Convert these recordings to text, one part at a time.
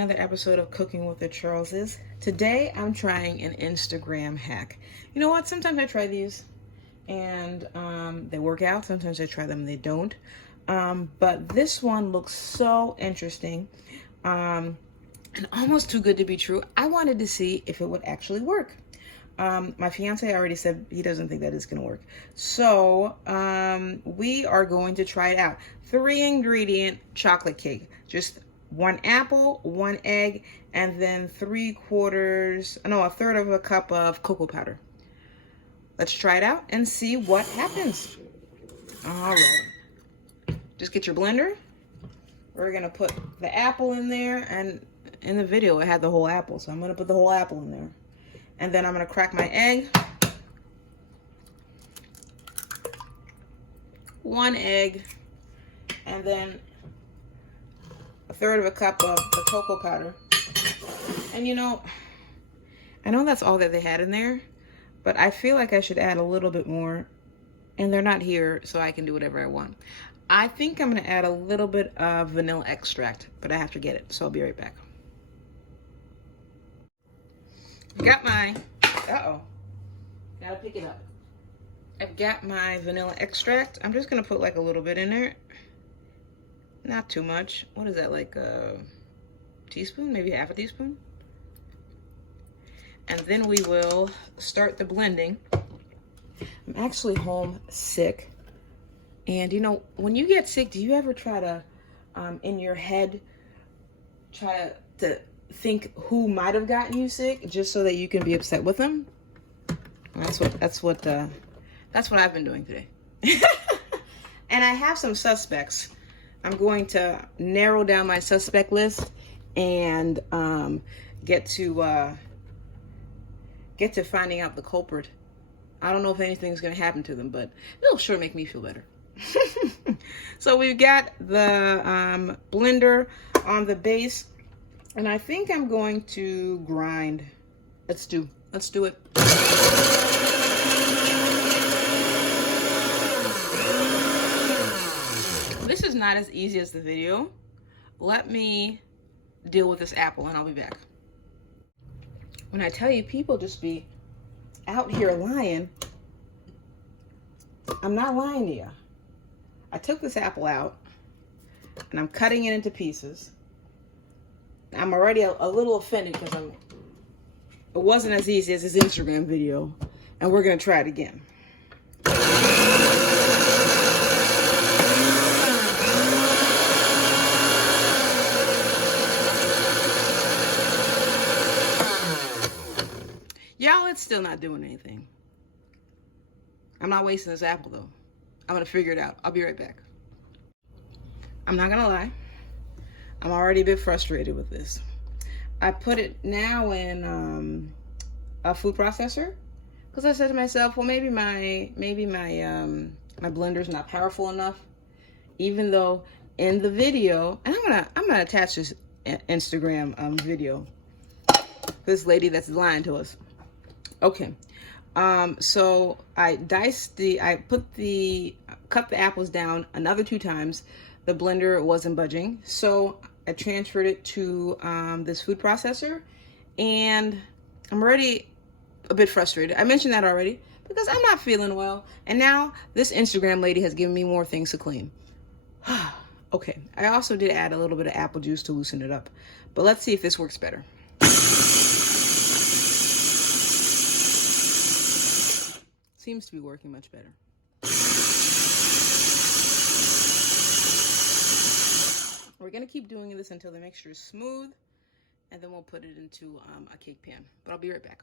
another episode of Cooking with the Charleses. Today I'm trying an Instagram hack. You know what? Sometimes I try these and they work out. Sometimes I try them and they don't. But this one looks so interesting and almost too good to be true. I wanted to see if it would actually work. My fiance already said he doesn't think that it's going to work. So we are going to try it out. 3-ingredient chocolate cake. Just 1 apple, 1 egg, and then a third of a cup of cocoa powder. Let's try it out and see what happens. All right. Just get your blender. We're going to put the apple in there. And in the video, it had the whole apple. So I'm going to put the whole apple in there. And then I'm going to crack my egg. 1 egg. And then a third of a cup of the cocoa powder. And you know, I know that's all that they had in there, but I feel like I should add a little bit more. And they're not here, so I can do whatever I want. I think I'm going to add a little bit of vanilla extract, but I have to get it, so I'll be right back. Got my, gotta pick it up. I've got my vanilla extract. I'm just gonna put like a little bit in there. Not too much. What is that, like a teaspoon? Maybe half a teaspoon? And then we will start the blending. I'm actually home sick. And you know, when you get sick, do you ever try to, in your head, try to think who might have gotten you sick just so that you can be upset with them? That's what I've been doing today. And I have some suspects. I'm going to narrow down my suspect list and get to finding out the culprit. I don't know if anything's going to happen to them, but it'll sure make me feel better. So we've got the blender on the base. And I think I'm going to grind. Let's do it. This is not as easy as the video. Let me deal with this apple and I'll be back. When I tell you people just be out here lying, I'm not lying to you. I took this apple out and I'm cutting it into pieces. I'm already a little offended because it wasn't as easy as this Instagram video, and we're going to try it again. Y'all, it's still not doing anything. I'm not wasting this apple, though. I'm going to figure it out. I'll be right back. I'm not going to lie. I'm already a bit frustrated with this. I put it now in a food processor because I said to myself, well, maybe my blender's not powerful enough. Even though in the video, and I'm gonna attach this Instagram video. This lady that's lying to us. Okay, so I cut the apples down another 2 times. The blender wasn't budging, so I transferred it to this food processor, and I'm already a bit frustrated. I mentioned that already because I'm not feeling well, and now this Instagram lady has given me more things to clean. Okay, I also did add a little bit of apple juice to loosen it up, but let's see if this works better. Seems to be working much better. We're going to keep doing this until the mixture is smooth, and then we'll put it into a cake pan. But I'll be right back.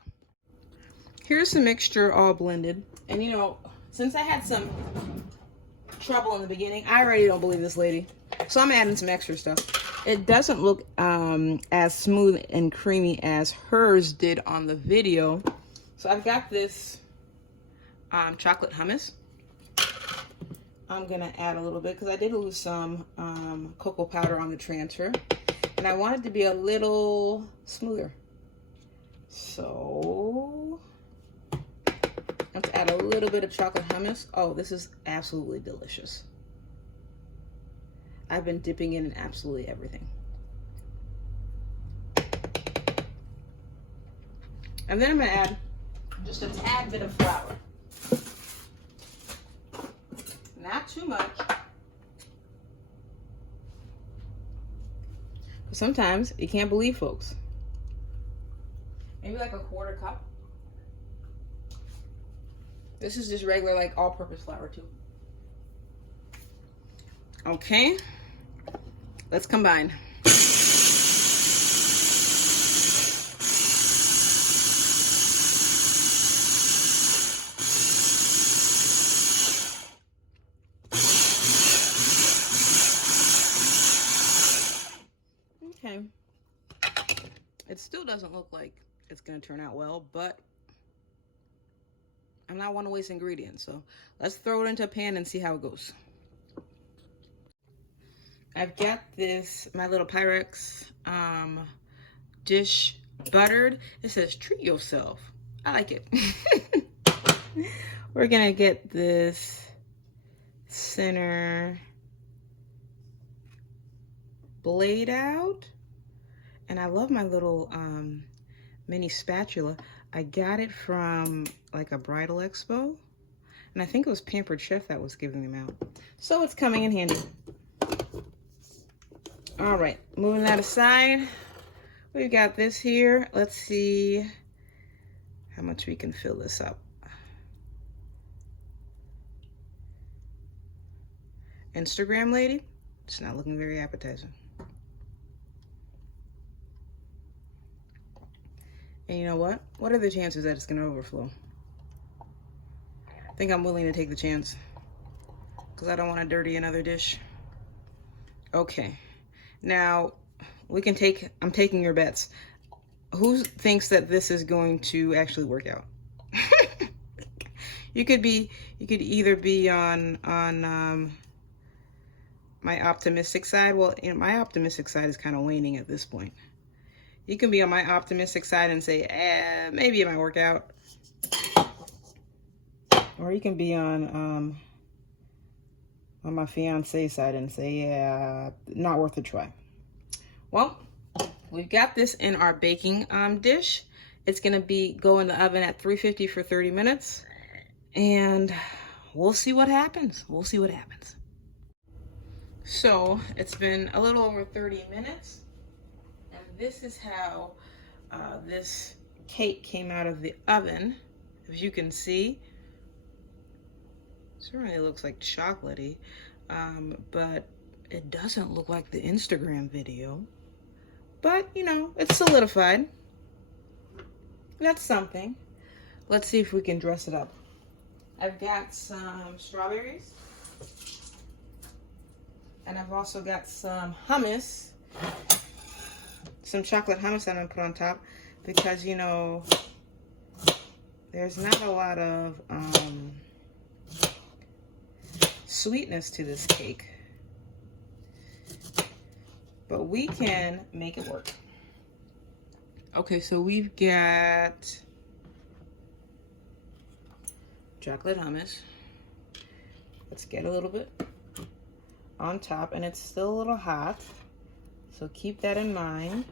Here's the mixture all blended. And you know, since I had some trouble in the beginning, I already don't believe this lady. So I'm adding some extra stuff. It doesn't look as smooth and creamy as hers did on the video. So I've got this chocolate hummus. I'm gonna add a little bit because I did lose some cocoa powder on the transfer, and I want it to be a little smoother. So I have to add a little bit of chocolate hummus. Oh, this is absolutely delicious. I've been dipping in absolutely everything. And then I'm gonna add just a tad bit of flour. Not too much. Sometimes you can't believe folks. Maybe like a 1/4 cup. This is just regular, like, all-purpose flour too. Okay, let's combine. Okay, it still doesn't look like it's gonna turn out well, but I'm not one to waste ingredients, so let's throw it into a pan and see how it goes. I've got this, my little Pyrex dish buttered. It says treat yourself. I like it. We're gonna get this center blade out. And I love my little mini spatula. I got it from like a bridal expo. And I think it was Pampered Chef that was giving them out. So it's coming in handy. All right, moving that aside. We've got this here. Let's see how much we can fill this up. Instagram lady, it's not looking very appetizing. And you know what? What are the chances that it's gonna overflow? I think I'm willing to take the chance because I don't want to dirty another dish. Okay, now we can take, I'm taking your bets. Who thinks that this is going to actually work out? You could either be on my optimistic side. Well, you know, my optimistic side is kind of waning at this point. You can be on my optimistic side and say, maybe it might work out. Or you can be on my fiance's side and say, yeah, not worth a try. Well, we've got this in our baking dish. It's gonna go in the oven at 350 for 30 minutes. And we'll see what happens. We'll see what happens. So it's been a little over 30 minutes. And this is how this cake came out of the oven. As you can see, it certainly looks like chocolatey, but it doesn't look like the Instagram video. But, you know, it's solidified. That's something. Let's see if we can dress it up. I've got some strawberries. And I've also got some hummus. Some chocolate hummus that I'm gonna put on top because, you know, there's not a lot of sweetness to this cake. But we can make it work. Okay, so we've got chocolate hummus. Let's get a little bit on top, and it's still a little hot, so keep that in mind.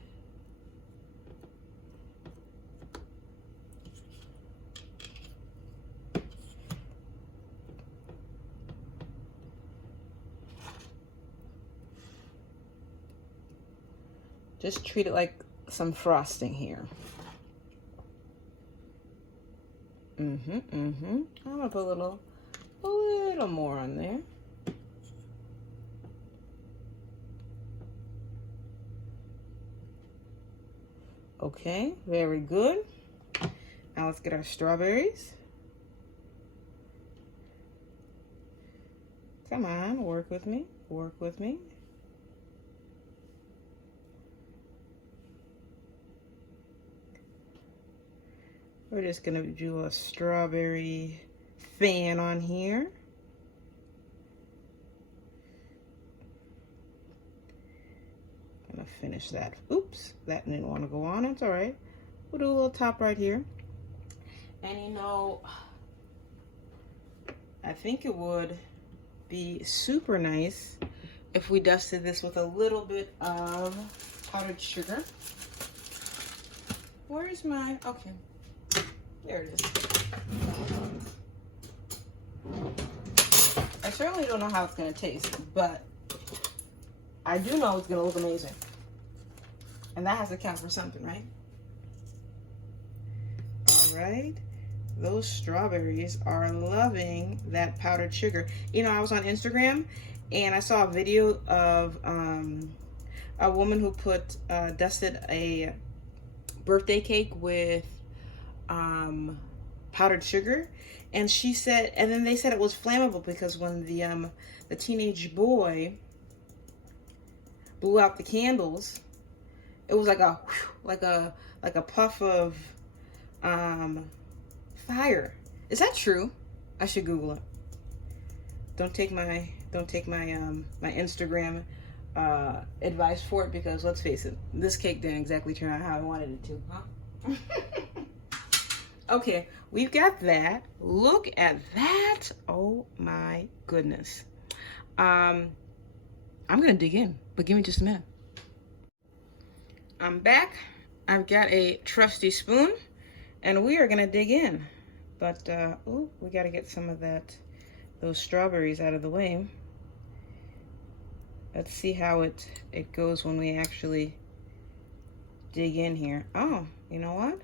Just treat it like some frosting here. I'm gonna put a little more on there. Okay, very good. Now let's get our strawberries. Come on, work with me, work with me. We're just gonna do a strawberry fan on here. Gonna finish that. Oops, that didn't want to go on. It's all right. We'll do a little top right here. And you know, I think it would be super nice if we dusted this with a little bit of powdered sugar. Where's my, okay. There it is. I certainly don't know how it's going to taste, but I do know it's going to look amazing. And that has to count for something, right? All right. Those strawberries are loving that powdered sugar. You know, I was on Instagram and I saw a video of a woman who dusted a birthday cake with powdered sugar, and she said, and then they said it was flammable because when the teenage boy blew out the candles, it was like a puff of fire. Is that true? I should Google it. Don't take my my Instagram advice for it, because let's face it, this cake didn't exactly turn out how I wanted it to, huh? Okay, we've got that. Look at that. Oh my goodness. I'm gonna dig in, but give me just a minute. I'm back. I've got a trusty spoon and we are gonna dig in. But ooh, we gotta get some of those strawberries out of the way. Let's see how it goes when we actually dig in here. Oh, you know what?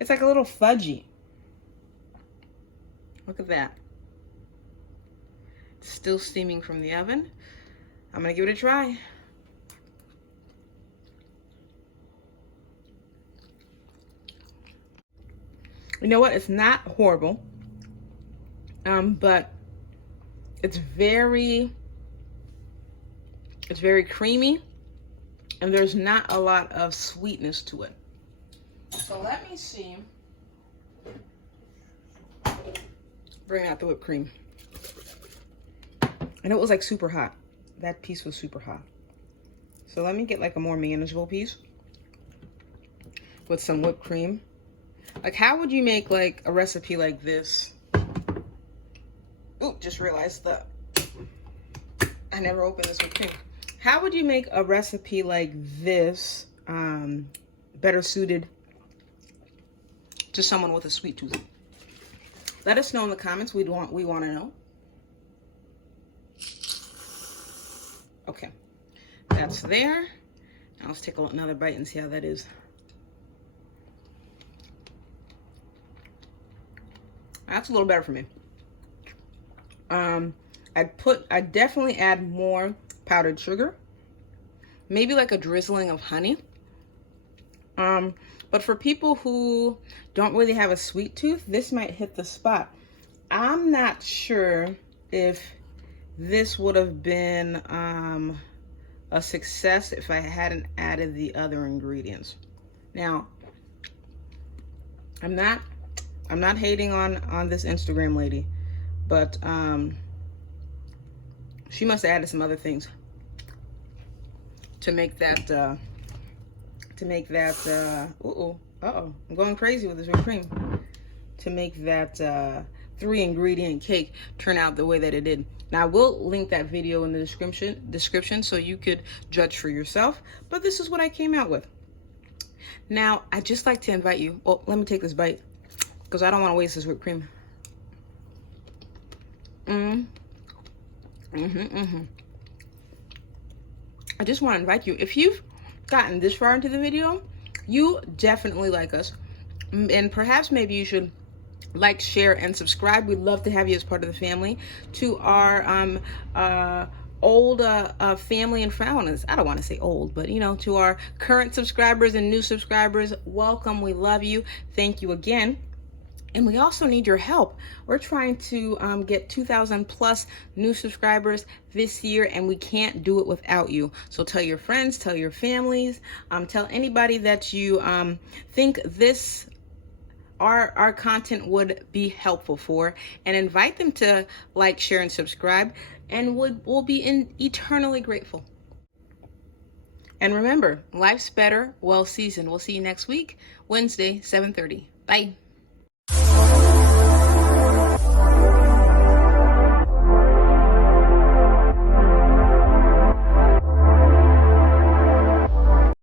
It's like a little fudgy. Look at that. It's still steaming from the oven. I'm gonna give it a try. You know what? It's not horrible, but it's very creamy, and there's not a lot of sweetness to it. So let me see. Bring out the whipped cream. And it was like super hot. That piece was super hot. So let me get like a more manageable piece with some whipped cream. Like, how would you make like a recipe like this? Ooh, just realized that I never opened this whipped cream. How would you make a recipe like this better suited to someone with a sweet tooth? Let us know in the comments. We want to know. Okay, that's there. Now let's take another bite and see how that is. That's a little better for me. I'd definitely add more powdered sugar, maybe like a drizzling of honey. But for people who don't really have a sweet tooth, this might hit the spot. I'm not sure if this would have been a success if I hadn't added the other ingredients. Now, I'm not hating on this Instagram lady, but she must have added some other things to make that I'm going crazy with this whipped cream, to make that 3-ingredient cake turn out the way that it did. Now I will link that video in the description so you could judge for yourself, but this is what I came out with. Now I'd just like to invite you, well, let me take this bite because I don't want to waste this whipped cream. I just want to invite you, if you've gotten this far into the video, you definitely like us, and perhaps maybe you should like, share, and subscribe. We'd love to have you as part of the family. To our old family and friends, I don't want to say old, but you know, to our current subscribers and new subscribers, welcome. We love you. Thank you again. And we also need your help. We're trying to get 2,000 plus new subscribers this year, and we can't do it without you. So tell your friends, tell your families, tell anybody that you think this our content would be helpful for, and invite them to like, share, and subscribe, and we'll be eternally grateful. And remember, life's better well seasoned. We'll see you next week, Wednesday, 7:30. Bye.